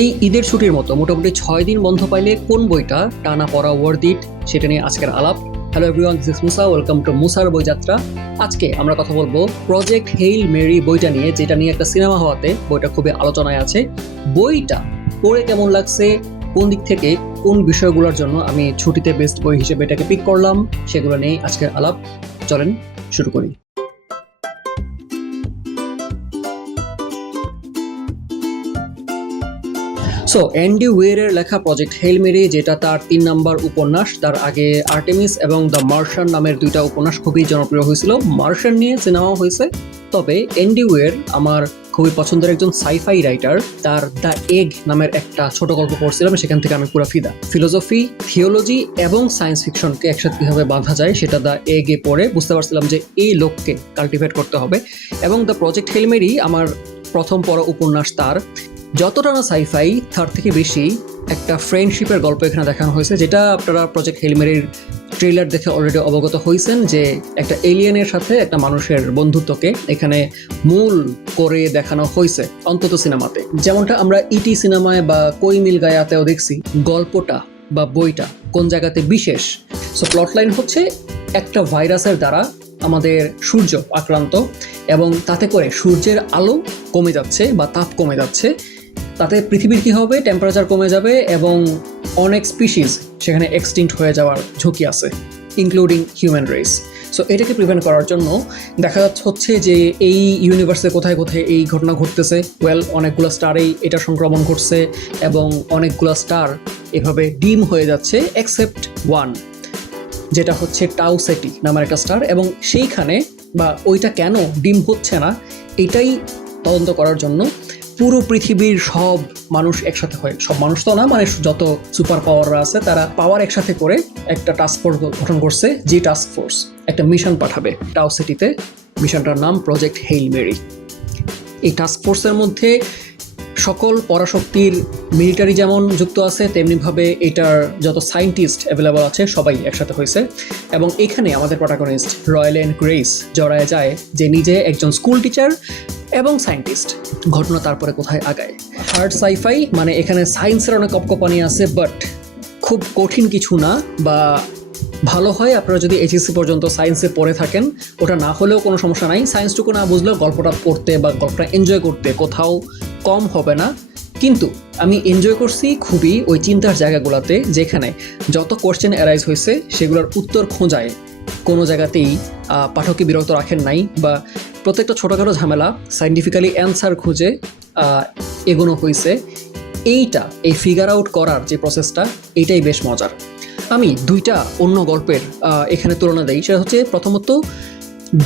এই ঈদের ছুটির মতো মোটামুটি 6 দিন বন্ধ পাইলে কোন বইটা টানা পড়া ওয়ার্থ ইট সেটা নিয়ে আজকের আলাপ। Hello everyone, this is Musa, welcome to মুসার বইযাত্রা। আজকে আমরা কথা বলবো প্রজেক্ট হেইল মেরি বইটা নিয়ে, যেটা নিয়ে একটা সিনেমা হওয়াতে বইটা খুবই আলোচনায় আছে। বইটা পড়ে কেমন লাগছে, কোন দিক থেকে কোন বিষয়গুলোর জন্য আমি ছুটিতে বেস্ট বই হিসেবে এটাকে পিক করলাম, সেগুলো নিয়ে আজকের আলাপ। চলেন শুরু করি। সো অ্যান্ডি ওয়েরের লেখা প্রজেক্ট হেইল মেরি, যেটা তার 3 নাম্বার উপন্যাস। তার আগে আর্টেমিস এবং দ্য মার্শান নামের 2টা উপন্যাস খুবই জনপ্রিয় হয়েছিল। মার্শান নিয়ে সিনেমাও হয়েছে। তবে অ্যান্ডি ওয়ের আমার খুবই পছন্দের একজন সাইফাই রাইটার। তার দ্য এগ নামের একটা ছোট গল্প পড়ছিলাম, সেখান থেকে আমি পুরো ফিদা। ফিলোসফি, থিওলজি এবং সায়েন্স ফিকশনকে একসাথে কীভাবে বাঁধা যায় সেটা দ্য এগে পড়ে বুঝতে পারছিলাম যে এই লোককে কাল্টিভেট করতে হবে। এবং দ্য প্রজেক্ট হেইল মেরি আমার প্রথম পড়া উপন্যাস। তার যতটা না সাইফাই, তার থেকে বেশি একটা ফ্রেন্ডশিপের গল্প এখানে দেখানো হয়েছে, যেটা আপনারা প্রজেক্ট হেইল মেরির ট্রেলার দেখে অলরেডি অবগত হয়েছেন যে একটা এলিয়েনের সাথে একটা মানুষের বন্ধুত্বকে এখানে মূল করে দেখানো হয়েছে, অন্তত সিনেমাতে। যেমনটা আমরা ইটি সিনেমায় বা কই মিল গায়াতেও দেখছি, গল্পটা বা বইটা কোন জায়গাতে বিশেষ। সো প্লটলাইন হচ্ছে একটা ভাইরাসের দ্বারা আমাদের সূর্য আক্রান্ত, এবং তাতে করে সূর্যের আলো কমে যাচ্ছে বা তাপ কমে যাচ্ছে। তাতে পৃথিবীর কী হবে, টেম্পারেচার কমে যাবে এবং অনেক স্পিসিস সেখানে এক্সটিংক্ট হয়ে যাওয়ার ঝুঁকি আছে, ইনক্লুডিং হিউম্যান রেস। সো এটাকে প্রিভেন্ট করার জন্য দেখা যাচ্ছে হচ্ছে যে এই ইউনিভার্সে কোথায় কোথায় এই ঘটনা ঘটতেছে। অনেকগুলো স্টারেই এটা সংক্রমণ ঘটছে এবং অনেকগুলো স্টার এভাবে ডিম হয়ে যাচ্ছে, এক্সেপ্ট ওয়ান, যেটা হচ্ছে টাউ সেটি নামের একটা স্টার। এবং সেইখানে বা ওইটা কেন ডিম হচ্ছে না, এটাই তদন্ত করার জন্য পুরো পৃথিবীর সব মানুষ একসাথে হয়, সব মানুষ তো না, মানে যত সুপার পাওয়াররা আছে তারা পাওয়ার একসাথে করে একটা টাস্ক ফোর্স গঠন করছে। যে টাস্ক ফোর্স একটা মিশন পাঠাবে টাউ সিটিতে। মিশনটার নাম প্রজেক্ট হেইল মেরি। এই টাস্ক ফোর্সের মধ্যে সকল পরাশক্তির মিলিটারি যেমন যুক্ত আছে, তেমনিভাবে এটার যত সায়েন্টিস্ট অ্যাভেলেবল আছে সবাই একসাথে হয়েছে। এবং এখানে আমাদের প্রোটাগনিস্ট রয়েলেন গ্রেস জড়ায় যায়, যে নিজে একজন স্কুল টিচার এবং সায়েন্টিস্ট। ঘটনা তারপরে কোথায় আগায়। হার্ড সাইফাই, মানে এখানে সায়েন্সের অনেক কপকপানি আছে, বাট খুব কঠিন কিছু না। বা ভালো হয় আপনারা যদি এইচএসসি পর্যন্ত সায়েন্সে পড়ে থাকেন, ওটা না হলেও কোনো সমস্যা নাই। সায়েন্সটুকু না বুঝলেও গল্পটা পড়তে বা গল্পটা এনজয় করতে কোথাও কম হবে না। কিন্তু আমি এনজয় করছি খুবই ওই চিন্তার জায়গাগুলোতে, যেখানে যত কোশ্চেন অ্যারাইজ হয়েছে সেগুলোর উত্তর খোঁজায় কোনো জায়গাতেই পাঠককে বিরক্ত রাখেন নাই, বা প্রত্যেকটা ছোটোখাটো ঝামেলা সায়েন্টিফিক্যালি অ্যান্সার খুঁজে এগোনো হয়েছে। এই ফিগার আউট করার যে প্রসেসটা, এইটাই বেশ মজার। আমি 2টা অন্য গল্পের এখানে তুলনা দিই। সেটা হচ্ছে প্রথমত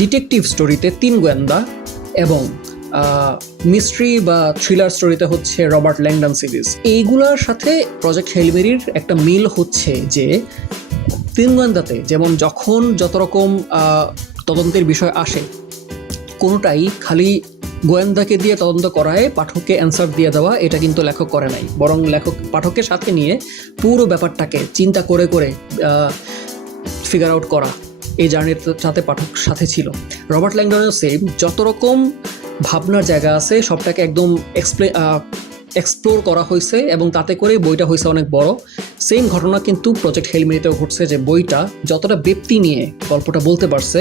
ডিটেকটিভ স্টোরিতে 3 গোয়েন্দা, এবং মিস্ট্রি বা থ্রিলার স্টোরিতে হচ্ছে রবার্ট ল্যাংডন সিরিজ। এইগুলোর সাথে প্রজেক্ট হেইল মেরির একটা মিল হচ্ছে যে 3 গোয়েন্দাতে যেমন যখন যত রকম তদন্তের বিষয় আসে, কোনোটাই খালি গোয়েন্দাকে দিয়ে তদন্ত করায় পাঠককে অ্যান্সার দিয়ে দেওয়া, এটা কিন্তু লেখক করে নাই। বরং লেখক পাঠকের সাথে নিয়ে পুরো ব্যাপারটাকে চিন্তা করে করে ফিগার আউট করা, এই জার্নির সাথে পাঠক সাথে ছিল। রবার্ট ল্যাংডনের সেম যত রকম ভাবনার জায়গা আছে সবটাকে একদম এক্সপ্লোর করা হয়েছে, এবং তাতে করে বইটা হয়েছে অনেক বড়। সেম ঘটনা কিন্তু প্রজেক্ট হেইল মেরিতেও ঘটছে, যে বইটা যতটা ব্যক্তি নিয়ে গল্পটা বলতে পারছে,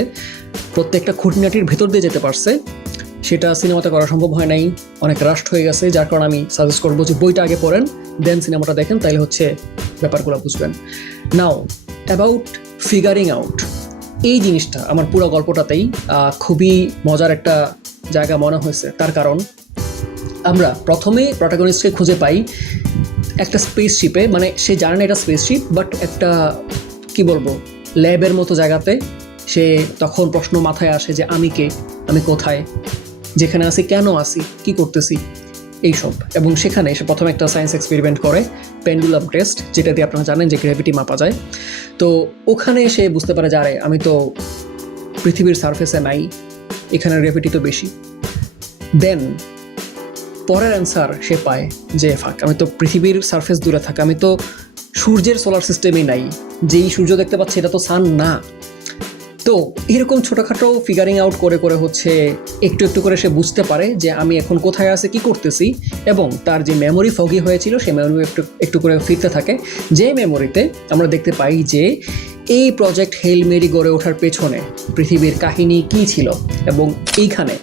প্রত্যেকটা খুঁটিনাটির ভেতর দিয়ে যেতে পারছে, সেটা সিনেমাতে করা সম্ভব হয় নাই, অনেক রাস্ট হয়ে গেছে। যার কারণে আমি সাজেস্ট করবো যে বইটা আগে পড়েন, দেন সিনেমাটা দেখেন, তাইলে হচ্ছে ব্যাপারগুলো বুঝবেন। নাও অ্যাবাউট ফিগারিং আউট, এই জিনিসটা আমার পুরো গল্পটাতেই খুবই মজার একটা জায়গা মনে হয়েছে। তার কারণ আমরা প্রথমে প্রোটাগনিস্টকে খুঁজে পাই একটা স্পেসশিপে, মানে সে জানে না এটা স্পেসশিপ, বাট একটা কি বলবো ল্যাবের মতো জায়গাতে। সে তখন প্রশ্ন মাথায় আসে যে আমি কে, আমি কোথায়, যেখানে আসি, কেন আসি, কি করতেছি, এইসব। এবং সেখানে সে প্রথমে একটা সায়েন্স এক্সপেরিমেন্ট করে, পেন্ডুলাম টেস্ট, যেটা দিয়ে আপনারা জানেন যে গ্র্যাভিটি মাপা যায়। তো ওখানে সে বুঝতে পারে যে আরে আমি তো পৃথিবীর সারফেসে নাই, এখানে গ্র্যাভিটি তো বেশি। দেন পরের অ্যান্সার সে পায় যে ফাক, আমি তো পৃথিবীর সারফেস দূরে থাকা, আমি তো সূর্যের সোলার সিস্টেমেই নাই, যেই সূর্য দেখতে পাচ্ছি এটা তো সান না। তো এরকম ছোটোখাটো ফিগারিং আউট করে করে হচ্ছে একটু একটু করে সে বুঝতে পারে যে আমি এখন কোথায় আছে কি করতেছি, এবং তার যে মেমোরি ফগি হয়েছিল সেই মেমোরি একটু একটু করে ফিরতে থাকে, যে মেমোরিতে আমরা দেখতে পাই যে এই প্রজেক্ট হেল মেরি গড়ে ওঠার পেছনে পৃথিবীর কাহিনী কী ছিল। এবং এইখানে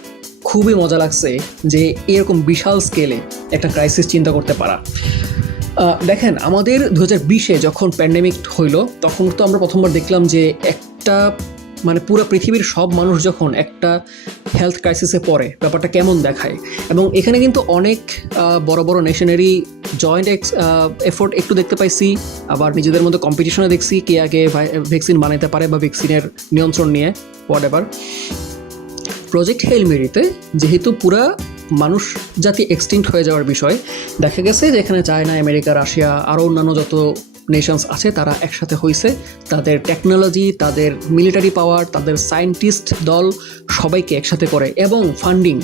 খুবই মজা লাগছে যে এরকম বিশাল স্কেলে একটা ক্রাইসিস চিন্তা করতে পারা। দেখেন, আমাদের 2020-এ যখন প্যান্ডেমিক হইল তখন তো আমরা প্রথমবার দেখলাম যে একটা মানে পুরো পৃথিবীর সব মানুষ যখন একটা হেলথ ক্রাইসিসে পড়ে ব্যাপারটা কেমন দেখায়। এবং এখানে কিন্তু অনেক বড় বড় নেশনারি জয়েন্ট এফোর্ট একটু দেখতে পাইছি, আবার নিজেদের মধ্যে কম্পিটিশনে দেখছি কে আগে ভ্যাকসিন বানাইতে পারে বা ভ্যাকসিনের নিয়ন্ত্রণ নিয়ে হোয়াট এভার। প্রজেক্ট হেল মেরিতে যেহেতু পুরা মানুষ জাতি এক্সটিংক্ট হয়ে যাওয়ার বিষয়, দেখা গেছে যে এখানে চায়না, আমেরিকা, রাশিয়া আরও অন্যান্য যত নেশনস আছে তারা একসাথে হয়েছে, তাদের টেকনোলজি, তাদের মিলিটারি পাওয়ার, তাদের সায়েন্টিস্ট দল সবাইকে একসাথে করে এবং ফান্ডিং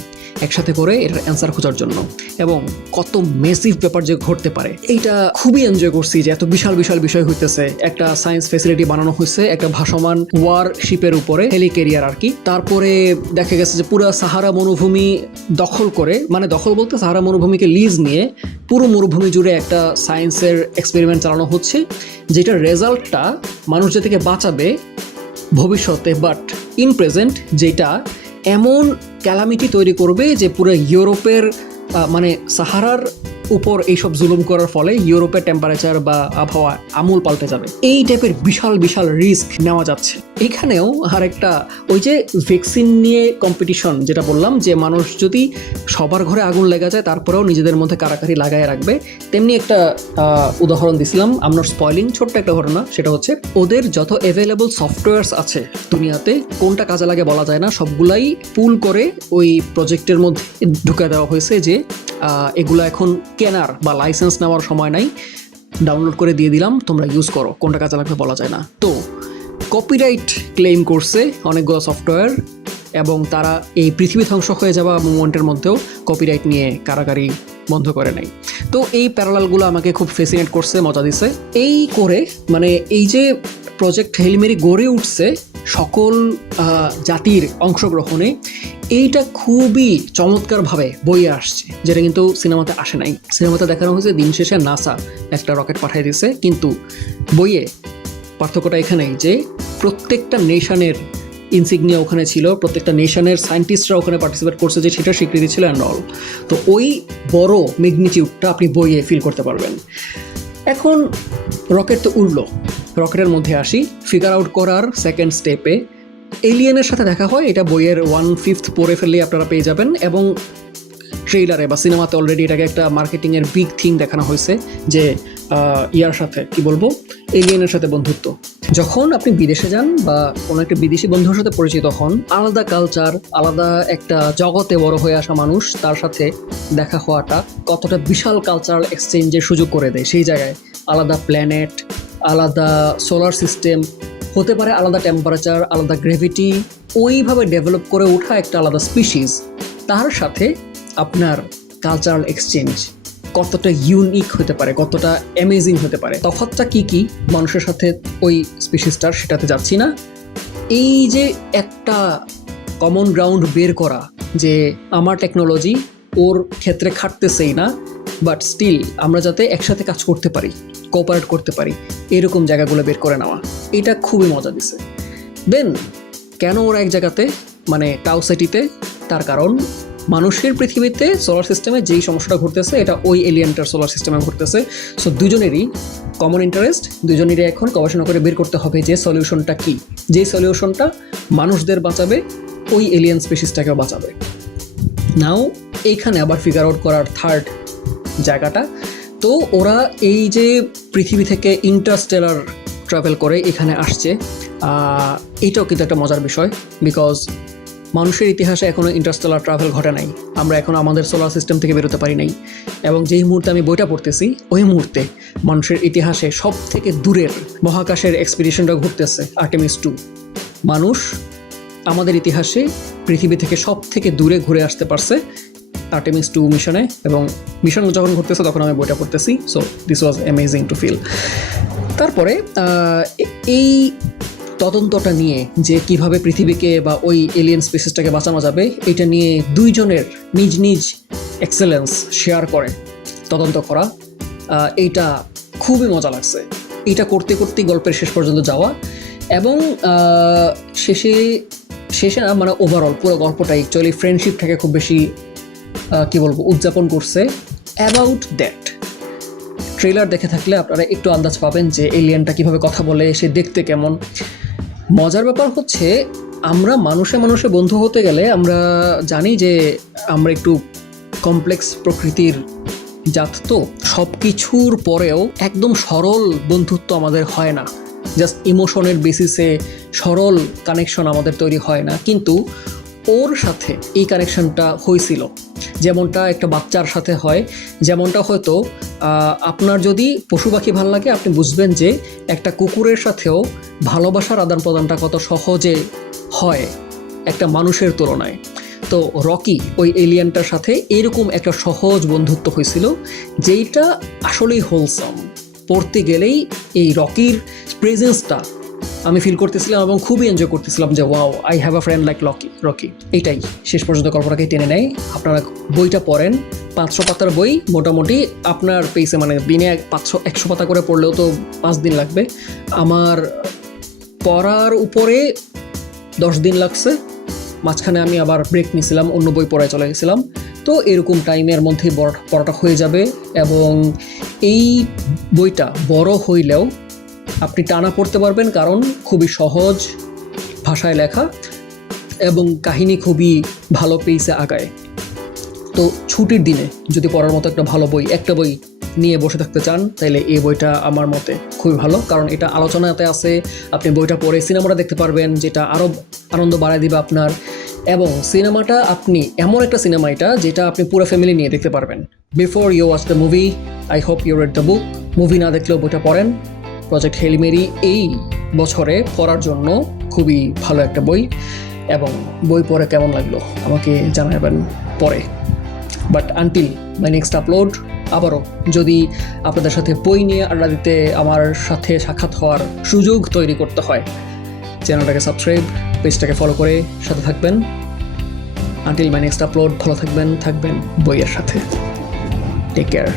একসাথে করে এটার অ্যান্সার খোঁজার জন্য। এবং কত মেসিভ ব্যাপার যে ঘটতে পারে এইটা খুবই এনজয় করছি, যে এত বিশাল বিশাল বিষয় হইতেছে। একটা সায়েন্স ফেসিলিটি বানানো হয়েছে একটা ভাসমান ওয়ার শিপের উপরে, হেলিক্যারিয়ার আর কি। তারপরে দেখা গেছে যে পুরো সাহারা মরুভূমি দখল করে, মানে দখল বলতে সাহারা মরুভূমিকে লিজ নিয়ে পুরো মরুভূমি জুড়ে একটা সায়েন্সের এক্সপেরিমেন্ট চালানো হচ্ছে, যেটার রেজাল্টটা মানুষ জাতিকে বাঁচাবে ভবিষ্যতে, বাট ইন প্রেজেন্ট যেটা এমন ক্যালামিটি তৈরি করবে যে পুরো ইউরোপের মানে সাহারার উপর এইসব জুলুম করার ফলে ইউরোপের টেম্পারেচার বা আবহাওয়া আমূল পাল্টে যাবে। এই টাইপের বিশাল বিশাল রিস্ক নেওয়া যাচ্ছে। এখানেও আরেকটা ওই যে ভ্যাকসিন নিয়ে কম্পিটিশন যেটা বললাম, যে মানুষ যদি সবার ঘরে আগুন লেগে যায় তারপরেও নিজেদের মধ্যে কারাকারি লাগায় রাখবে, তেমনি একটা উদাহরণ দিছিলাম, আমরা স্পয়লিং, ছোট্ট একটা ঘটনা। সেটা হচ্ছে ওদের যত অ্যাভেলেবল সফটওয়্যারস আছে দুনিয়াতে, কোনটা কাজে লাগে বলা যায় না, সবগুলাই পুল করে ওই প্রজেক্টের মধ্যে ঢুকে দেওয়া হয়েছে যে এগুলো এখন কেনার বা লাইসেন্স নেওয়ার সময় নাই, ডাউনলোড করে দিয়ে দিলাম, তোমরা ইউজ করো, কোনটা কাজে লাগবে বলা যায় না। তো কপিরাইট ক্লেম করছে অনেকগুলো সফটওয়্যার, এবং তারা এই পৃথিবী ধ্বংস হয়ে যাওয়া মুভমেন্টের মধ্যেও কপিরাইট নিয়ে কারাগারি বন্ধ করে নাই। তো এই প্যারালালগুলো আমাকে খুব ফ্যাসিনেট করছে, মজা দিছে। এই করে মানে এই যে প্রজেক্ট হেল মেরি গড়ে উঠছে সকল জাতির অংশগ্রহণে, এইটা খুবই চমৎকারভাবে বইয়ে আসছে, যেটা কিন্তু সিনেমাতে আসে নাই। সিনেমাতে দেখানো হয়েছে দিন শেষে নাসা একটা রকেট পাঠিয়ে দিয়েছে, কিন্তু বইয়ে পার্থক্যটা এখানেই যে প্রত্যেকটা নেশনের ইনসিগনিয়া ওখানে ছিল, প্রত্যেকটা নেশনের সায়েন্টিস্টরা ওখানে পার্টিসিপেট করছে, যে সেটা স্বীকৃতি ছিল অ্যান্ড অল। তো ওই বড় ম্যাগনিটিউডটা আপনি বইয়ে ফিল করতে পারবেন। এখন রকেট তো উড়লো, রকেটের মধ্যে আসি। ফিগার আউট করার সেকেন্ড স্টেপে এলিয়েনের সাথে দেখা হয়, এটা বইয়ের 1/5 পড়ে ফেললেই আপনারা পেয়ে যাবেন। এবং ট্রেইলারে বা সিনেমাতে অলরেডি এটাকে একটা মার্কেটিংয়ের বিগ থিং দেখানো হয়েছে, যে ইয়ার সাথে কি বলবো, এলিয়েনের সাথে বন্ধুত্ব। যখন আপনি বিদেশে যান বা কোনো একটা বিদেশি বন্ধুর সাথে পরিচিত হন, আলাদা কালচার, আলাদা একটা জগতে বড় হয়ে আসা মানুষ, তার সাথে দেখা হওয়াটা কতটা বিশাল কালচারাল এক্সচেঞ্জের সুযোগ করে দেয়। সেই জায়গায় আলাদা প্ল্যানেট, আলাদা সোলার সিস্টেম, হতে পারে আলাদা টেম্পারেচার, আলাদা গ্র্যাভিটি, ওইভাবে ডেভেলপ করে ওঠা একটা আলাদা স্পিসিস, তার সাথে আপনার কালচারাল এক্সচেঞ্জ কতটা ইউনিক হতে পারে, কতটা অ্যামেজিং হতে পারে। তফাৎটা কি মানুষের সাথে ওই স্পিসিসটার, সেটাতে যাচ্ছি না। এই যে একটা কমন গ্রাউন্ড বের করা, যে আমার টেকনোলজি ওর ক্ষেত্রে খাটতেছেই না, বাট স্টিল আমরা যাতে একসাথে কাজ করতে পারি, কোঅপারেট করতে পারি, এরকম জায়গাগুলো বের করে নেওয়া, এটা খুবই মজা দিছে। দেন কেন ওরা এক জায়গাতে, মানে টাউ সিটিতে? তার কারণ মানুষের পৃথিবীতে সোলার সিস্টেমে যেই সমস্যাটা ঘটতেছে এটা ওই এলিয়েনটার সোলার সিস্টেমে ঘটতেছে। সো দুজনেরই কমন ইন্টারেস্ট, দুজনেরই এখন গবেষণা করে বের করতে হবে যে সলিউশনটা কী, যেই সলিউশনটা মানুষদের বাঁচাবে, ওই এলিয়েন স্পিসিসটাকেও বাঁচাবে। নাও এইখানে আবার ফিগার আউট করার থার্ড জায়গাটা, তো ওরা এই যে পৃথিবী থেকে ইন্টারস্টেলার ট্রাভেল করে এখানে আসছে, এটাও কিন্তু একটা মজার বিষয়, বিকজ মানুষের ইতিহাসে এখনও ইন্টারস্টেলার ট্রাভেল ঘটে নাই, আমরা এখনও আমাদের সোলার সিস্টেম থেকে বেরোতে পারি নাই। এবং যেই মুহূর্তে আমি বইটা পড়তেছি ওই মুহূর্তে মানুষের ইতিহাসে সব থেকে দূরের মহাকাশের এক্সপিডিশনটা ঘুরতেছে, আর্টেমিস 2। মানুষ আমাদের ইতিহাসে পৃথিবী থেকে সব থেকে দূরে ঘুরে আসতে পারছে আর্টেমিস 2 মিশনে, এবং মিশন যখন ঘুরতেছে তখন আমি বইটা পড়তেছি। So this was amazing to feel. তারপরে এই তদন্তটা নিয়ে যে কিভাবে পৃথিবীকে বা ওই এলিয়েন স্পেসিসটাকে বাঁচানো যাবে এটা নিয়ে দুইজনের নিজ নিজ এক্সেলেন্স শেয়ার করে তদন্ত করা, এইটা খুবই মজা লাগছে। এটা করতে করতেই গল্পের শেষ পর্যন্ত যাওয়া এবং শেষে না মানে ওভারঅল পুরো গল্পটা অ্যাকচুয়ালি ফ্রেন্ডশিপটাকে খুব বেশি কি বলবো উদযাপন করছে। অ্যাবাউট দ্যাট ট্রেলার দেখে থাকলে আপনারা একটু আন্দাজ পাবেন যে এলিয়েনটা কীভাবে কথা বলে, সে দেখতে কেমন। মজার ব্যাপার হচ্ছে আমরা মানুষে মানুষে বন্ধু হতে গেলে আমরা জানি যে আমরা একটু কমপ্লেক্স প্রকৃতির জাত, তো সব কিছুর পরেও একদম সরল বন্ধুত্ব আমাদের হয় না, জাস্ট ইমোশনের বেসিসে সরল কানেকশন আমাদের তৈরি হয় না। কিন্তু ওর সাথে এই কানেকশনটা হয়েছিল, যেমনটা একটা বাচ্চার সাথে হয়, যেমনটা হয়তো আপনার যদি পশু পাখি ভালো লাগে আপনি বুঝবেন যে একটা কুকুরের সাথেও ভালোবাসার আদান প্রদানটা কত সহজে হয় একটা মানুষের তুলনায়। তো রকি ওই এলিয়েনটার সাথে এরকম একটা সহজ বন্ধুত্ব হয়েছিল যেইটা আসলেই হোলসাম। পড়তে গেলেই এই রকির প্রেজেন্সটা আমি ফিল করতেছিলাম এবং খুবই এনজয় করতেছিলাম যে wow, I have a friend like Rocky. এইটাই শেষ পর্যন্ত গল্পটাকে টেনে নেয়। আপনারা বইটা পড়েন, 500 পাতার বই, মোটামুটি আপনার পেসে মানে দিনে 100 পাতা করে পড়লেও তো 5 দিন লাগবে। আমার পড়ার উপরে 10 দিন লাগছে, মাঝখানে আমি আবার ব্রেক নিয়েছিলাম, অন্য বই পড়ায় চলে গেছিলাম। তো এরকম টাইমের মধ্যেই পড়াটা হয়ে যাবে এবং এই বইটা বড় হইলেও আপনি টানা পড়তে পারবেন, কারণ খুবই সহজ ভাষায় লেখা এবং কাহিনী খুবই ভালো পেইসে আগায়। তো ছুটির দিনে যদি পড়ার মতো একটা বই নিয়ে বসে থাকতে চান তাহলে এই বইটা আমার মতে খুবই ভালো, কারণ এটা আলোচনাতে আছে। আপনি বইটা পড়ে সিনেমাটা দেখতে পারবেন, যেটা আরও আনন্দ বাড়ায় দিবে আপনার। এবং সিনেমাটা আপনি এমন একটা সিনেমা এটা যেটা আপনি পুরো ফ্যামিলি নিয়ে দেখতে পারবেন। Before you watch the movie, I hope you read the book. Movie না দেখলেও বইটা পড়েন। প্রজেক্ট হেল মেরি এই বছরে পড়ার জন্য খুবই ভালো একটা বই, এবং বই পড়ে কেমন লাগলো আমাকে জানাবেন পরে। But until my next upload, আবারও যদি আপনাদের সাথে বই নিয়ে আড্ডা দিতে আমার সাথে সাক্ষাৎ হওয়ার সুযোগ তৈরি করতে হয়, চ্যানেলটাকে সাবস্ক্রাইব, পেজটাকে ফলো করে সাথে থাকবেন। আনটিল মাই নেক্সট আপলোড, ভালো থাকবেন বইয়ের সাথে। Take care.